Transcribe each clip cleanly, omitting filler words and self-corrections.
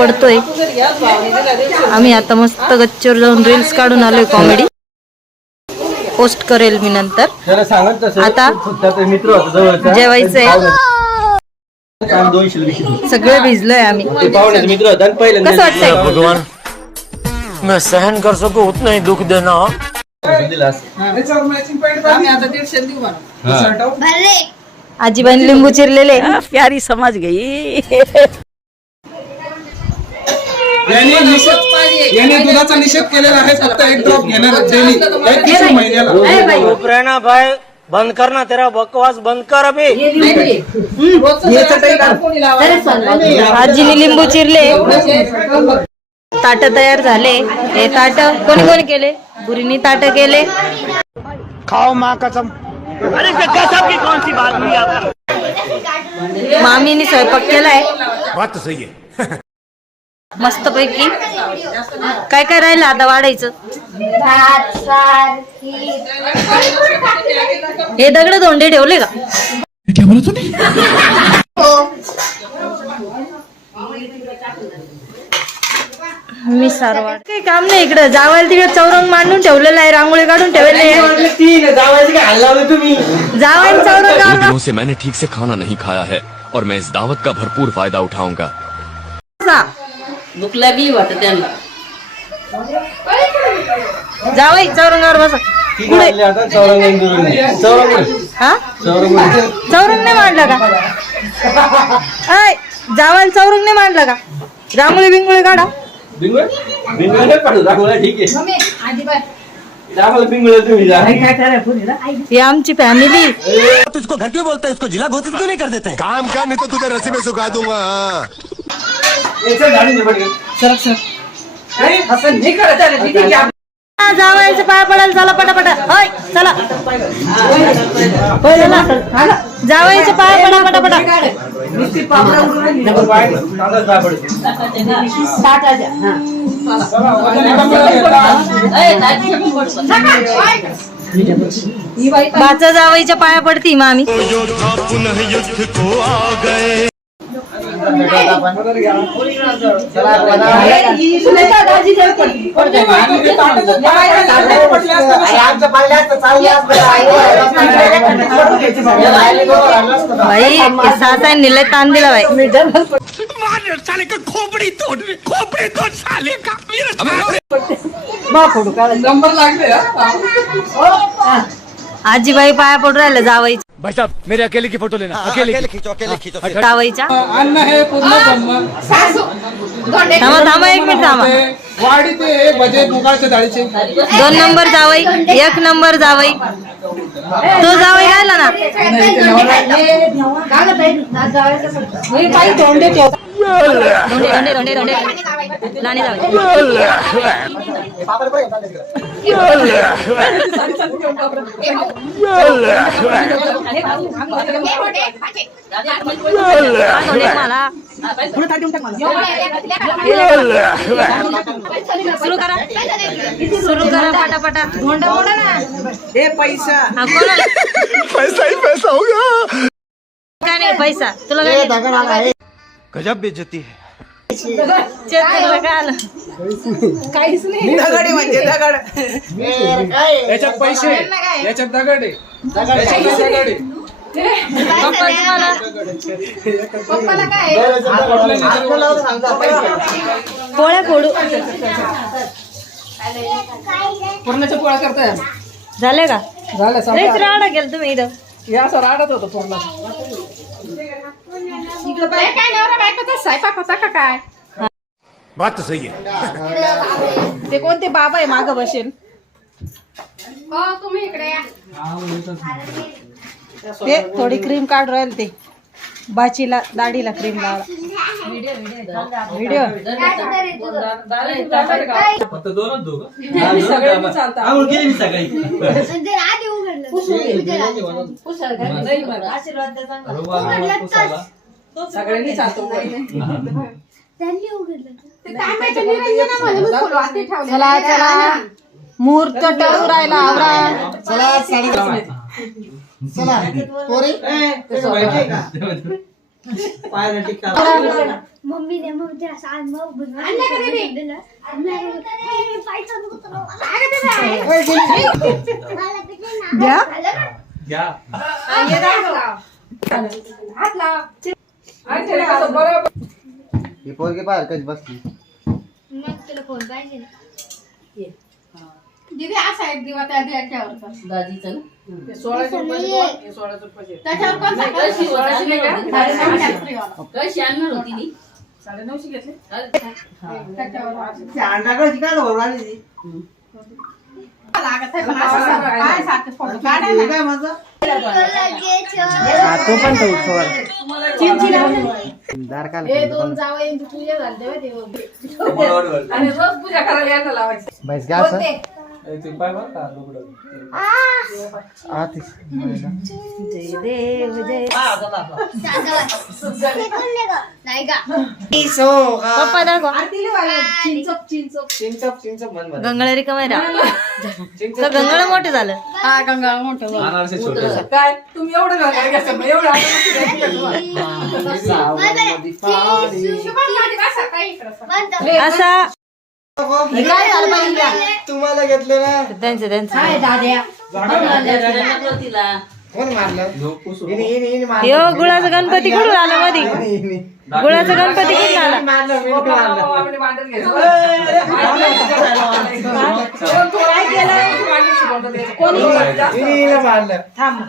पडतोय. आम्ही आता मस्त गच्चीवर जाऊन रील्स काढून आलोय. कॉमेडी पोस्ट करेल मी नंतर. आता जेवायचंय. सगळे भिजलोय आम्ही. कसं वाटतंय? भगवान मैं सहन कर सकूं उतना ही दुख देना. आजीबाईने लिंबू चिरलेले. प्यारी समझ गई. याने दुधाचा निषेध केलेला आहे. फक्त एक ड्रॉप घेणार डेली 1 महिन्याला. प्रेरणा भाई बंद करना तेरा बकवास बंद कर अभी. आजीने लिंबू चिरले. ताट तयार झाले. हे ताट कोणी कोणी केले? बुरीनी ताट केले. खाओ माँ कसम. अरे गजब की कौन सी बात हुई आपको. मामीने स्वयंपाक केलाय बात तो सही है. मस्त पैकी. काय काय राहिलं आता वाढायचं? हे दगड धोंडे ठेवले का? क्या बोला तूने? मी सारवाड काही काम नाही इकडं. जावायला तिकडे चौरंग मांडून ठेवलेलं आहे. रांगोळी काढून ठेवलेली आहे. जावायला चौरंग से मैंने ठीक से खाना नहीं खाया है और मैं इस दावत का भरपूर फायदा उठाऊंगा. भूक लागली वाटत त्यांना. जावाई चौरंगावर बसा. पुढे हा चौरंग नाही मांडला का? अय जावायला चौरंग नाही मांडला का? रांगोळी बिंगोळी काढा. ही आमची फॅमिली. तुझको घर क्यों बोलता है? इसको जिला घोषित क्यों नहीं कर देते? काम कर नहीं तो तुझे रस्सी में सुखा दूंगा. जावायचं पाय पडायला चला पटापटा. होय चला जावायचं पाय पडा पटापटा. बाचा जावायच्या पाया पडती मामी. भाई सासा नीले ताण दिला भाई. आजीबाई पाया पडून राहिलं जावायचं. भाई साहब मेरे अकेले की फोटो लेना. अकेले खींचो जावायच्या. अन्न हे पूर्ण थांबा थांबा 1 मिनिट थांबा. वाडी ते भजे मुगाच्या डाळीचे. 2 नंबर जावई. 1 नंबर जावई. तो जावई राहिला ना. धोंडे लाने जावई. सुरू करा पटापटा. पैसा पैसा ही पैसा होगा. काय नाही पैसा तुला काय गजब बेइज्जती है. काहीच नाही. दगड म्हणजे दगड. याच्यात पैसे याच्यात दगड आहे. पोळ्या फोडू. पूर्णाच्या पोळ्या करताय. झाले का? झालं. लईच राडा गेल तुम्ही इथं. या असं राडत होतं पूर्ण. काय बात तो सही है. ते कोणते बाबा आहे मागं बसेल? ते थोडी क्रीम काढ राहील. ते बाचीला दाढीला क्रीम लावला. व्हिडिओ फक्त दोनच दोघं. सगळ्यांनी चालतो. चला चला मुहूर्त टळू राहिला. आवरा चला. मम्मीने मग आज मग ही पोरगी बाहेर कधी बसली मग तुला फोन पाहिजे ना दीदी असा एक दिवा त्या द्याच्यावर दादीचं ना? त्याच्यावर पण कशी आणणार होती ती? 950 घेतले लागत आहे पण असं काय सारखे फोटो काढायला काय माझा लगेच तो पण तो दार का हे दोन जावयांची पूजा झाली तेव्हा ते आणि रोज पूजा करायला यायला लावायची बस गा असं ते पाय बरं का लुगडं. आतिश नाही का पप्पा दाखव चिंचप चिंचप चिंचप चिंचप मन मध्ये गंगळ रिकामा तर गंगळ मोठं झालं. हा गंगाळ मोठं अनारसे छोटे काय तुम्ही एवढं घालायला घ्यायचं मग एवढं असा तुम्हाला घेतलं ना त्यांचं तिला कोण मारलं हिने हिने हिने मारलं यो गुळाचा गणपती कुठून आला मध्ये गुळाचा गणपती कुठून आला मारलं मी मारलं हिने मारलं थांब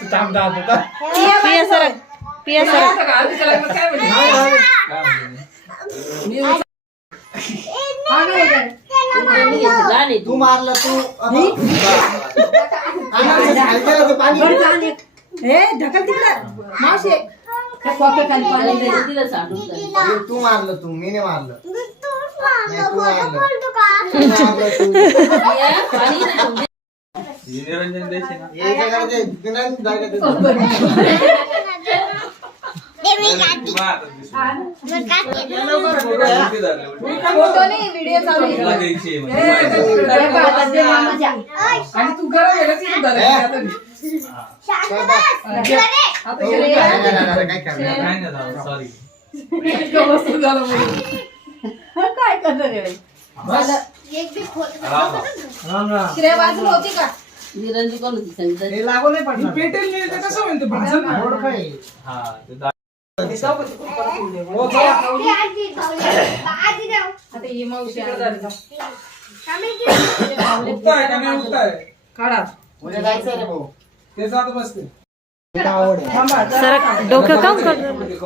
तू थांब दाद होता पिया सरक पिया सरक तू मारलं तू पाणी तिला सांडून तू मारलं तू मी नाही मारलं नाही, तू मारलं निरंजन देशे ना हे जगाला ते दिनांत जागा देतो. फोटो नाही व्हिडिओ चालू आहे. आणि तू गरम आहे ना ती सुद्धा काय करणार? सॉरी वस्तू झालं म्हणून. काय करणार रे एक बी फोन श्रेय बाजूला होती का निरंजी कोण होती सांगितलं? हे लागू नाही पडणार. पेटेल नाही ते कसं म्हणते भाजन ना गोड काय? हा ते आजी द्या आता ही मावशी उठताय का नाही उठताय काढा उद्या जायचं रे भाऊ. ते जात बसते तुला आवड आहे. सरक डोकं काम कर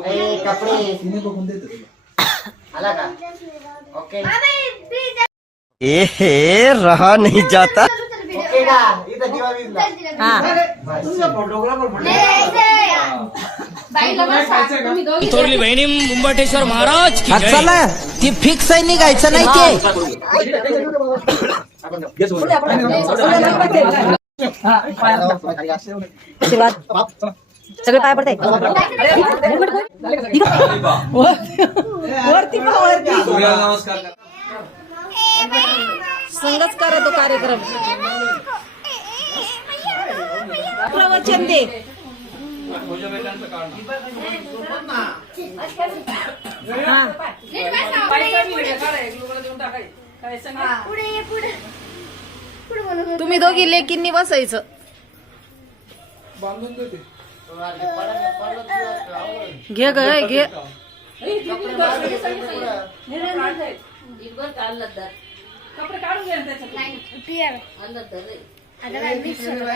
ए, कपडे आला का? ओके रहा नहीं जाता ओके का? इथं दिवा विजला. हा तुझा फोटोग्राफर बाईला बसा. तुम्ही दोघी थोरली बहिणी मुंबटेश्वर महाराज की जय. चला ती फिक्स आहे निघायचं नाही ते आशीर्वाद सगळे पाय पडते वरती नमस्कार संगच करा तो कार्यक्रम प्रवचन दे हा पुढे पुढे पुढे बोलू तुम्ही दोघी लेकींनी बसायचं बांधून देते घे ग घे कपडे काढून घ्या त्याच्यात पियर आणलं तर रे. आता काय मिक्स होतं का?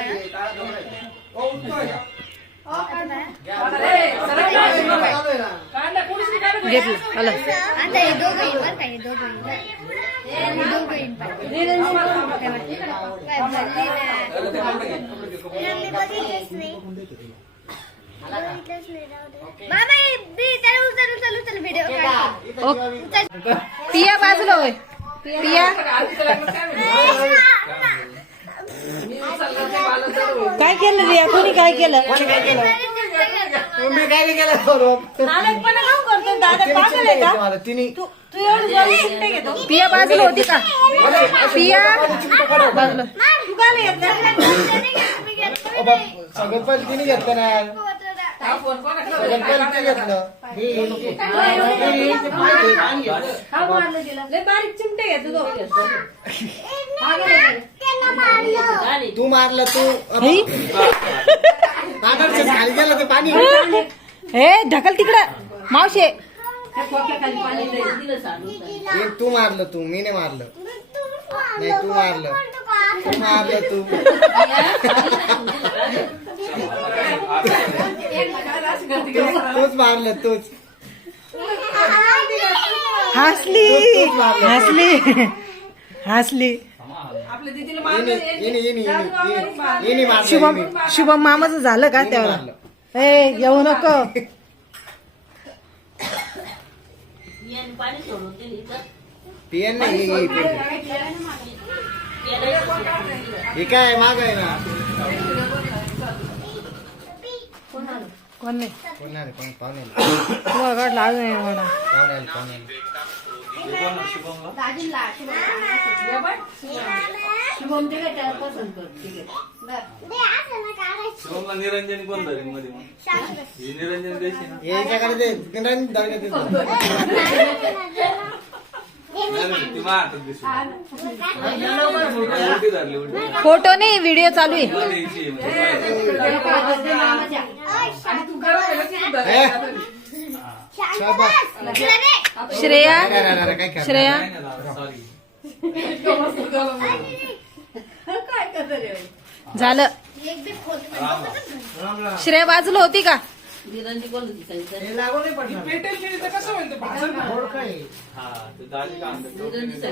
घेतलं आलं आता हे दोघं येईल बरं का हे दोघं येईल हे दोघं येईल पाहिजे. काय भरली ना. मी बघितलंच नाही. बघितलंच नाही, राहू दे. मामा हे उचल व्हिडिओ काढ. पिया बाजूला होय पिया काय केलं रिया कोणी काय केलं तुम्ही काय नाही केलं बरोबर. नालायकपणा काहून करतो? दादा पागल आहे का? मला तिने तू एवढं जवळ चिमटे घेतो पिया बाजूला होती का पिया बाजूला तू का नाही घेतलं? सगळं पण तिने घेतलं ना हा फोन कोणाकडे गणपती घेतलं. लय बारीक चिमटे घेतो तो. तू मारलं तू पाण्याचं खाली गेलं ते पाणी. हे ढकल तिकडं मावशे. खोक्याखाली पाणी दिलं साडून. हे तू मारलं तू, मी नाही मारलं. नाही तू मारलं, तू मारलं तू. तूच मारलं तूच. हसली हसली हसली. आपल्या दीदीला येणी मारलं. शुभम शुभम मामाचं झालं का तेव्हा? ए येऊ नको. याने पाणी सोडून दिली तर पियन नाही हे काय माग आहे ना. कोण नाही कोणाला कोण पाहुणे तुम्हाला लागू नाही मला. पाहुणे. शुभम ते काय त्याला पसंत करते. निरंजन कोण धरेल मध्ये मग निरंजन देशी ना याच्याकडे ते निरंजन दर्गा देतो. ती मारतात दिसू उलटी धरली उलटी फोटो नाही व्हिडिओ चालू आहे. श्रेया श्रेया झालं. श्रेया बाजूला होती का? निरंजी कोण होती सांगितलं. हे लागू नाही पडणार. पेटेल केली तर कसं होईल ते भाजून गोड काय. हा ते दाजी का आणतात निरंजी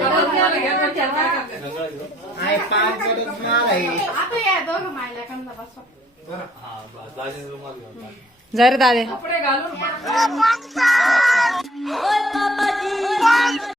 आहे पाच कडक मार आहे. हा दाजी रुमाल घेऊन जर दादे कपडे घालून